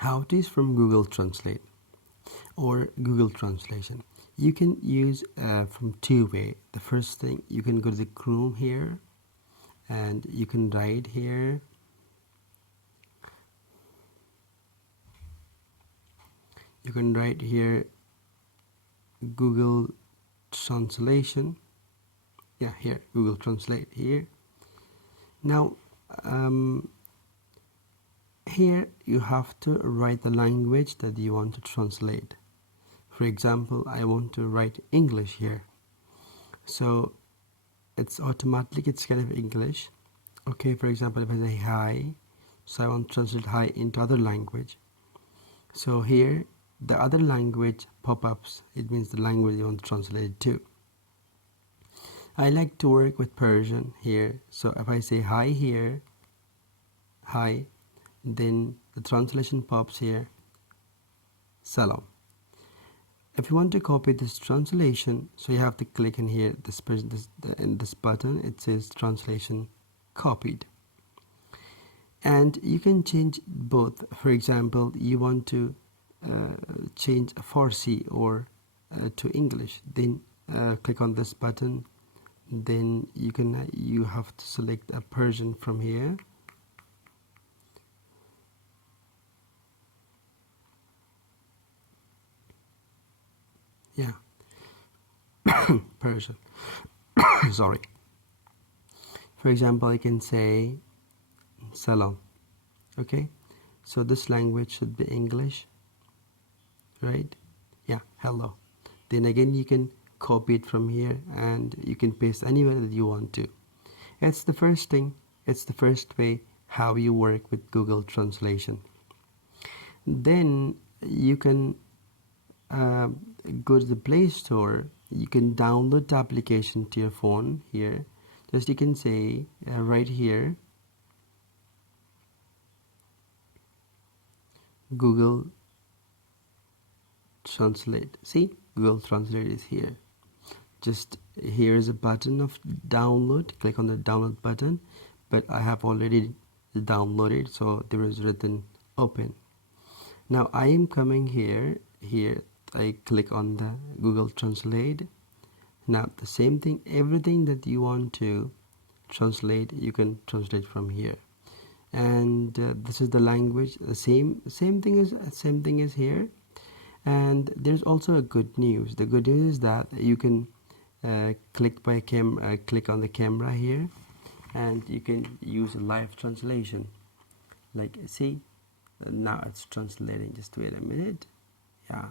How it is from Google Translate or Google Translation. You can use from two way. The first thing, you can go to the Chrome here and you can write here. You can write here Google Translation. Yeah, here Google Translate here. Now here you have to write the language that you want to translate. For example, I want to write English here, so it's automatically it's kind of English. Okay, for example, if I say hi, so I want to translate hi into other language. So here the other language pop-ups, it means the language you want to translate it to. I like to work with Persian here, so if I say hi here, hi, then the translation pops here, salam. If you want to copy this translation, so you have to click in here, in this button it says translation copied, and you can change both. For example, you want to change Farsi or to English, then click on this button. Then you have to select a Persian from here. Yeah, Persian. Sorry. For example, you can say salam. Okay, so this language should be English, right? Yeah, hello. Then again you can copy it from here and you can paste anywhere that you want to. It's the first thing, it's the first way how you work with Google Translation. Then you can go to the Play Store. You can download the application to your phone here. Just you can say right here Google Translate. See, Google Translate is here. Just here is a button of download. Click on the download button, but I have already downloaded, so there is written open. Now I am coming here. I click on the Google Translate. Now the same thing, everything that you want to translate, you can translate from here. And this is the language. The same thing is here. And there's also a good news. The good news is that you can click on the camera here, and you can use live translation. Like, see, now it's translating. Just wait a minute. Yeah,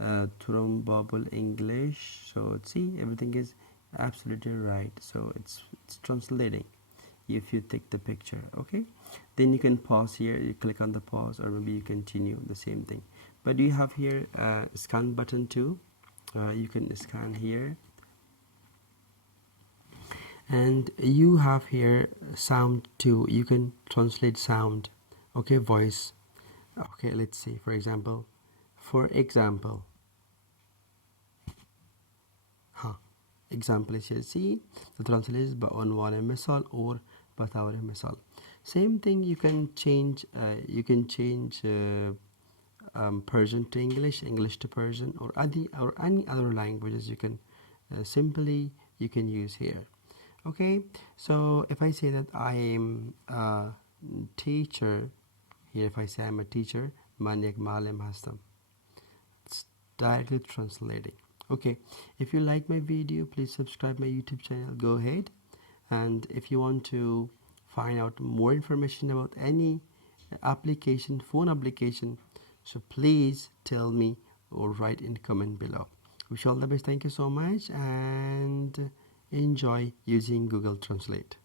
Turum Bubble English. So see, everything is absolutely right. So it's translating if you take the picture. Okay, then you can pause here. You click on the pause, or maybe you continue the same thing. But you have here scan button too. You can scan here, and you have here sound too. You can translate sound. Okay, voice. Okay, let's see. For example, example is here. See, the translation is بعنوان مثال or بطور مثال. Same thing, you can change Persian to English, English to Persian, or any other languages. You can simply you can use here. Okay, so if I say that I am a teacher here, if I say I'm a teacher, man ek maalim hastam, it's directly translating. Okay, if you like my video, please subscribe my YouTube channel. Go ahead, and if you want to find out more information about any application, phone application, so please tell me or write in comment below. Wish you all the best. Thank you so much, and enjoy using Google Translate.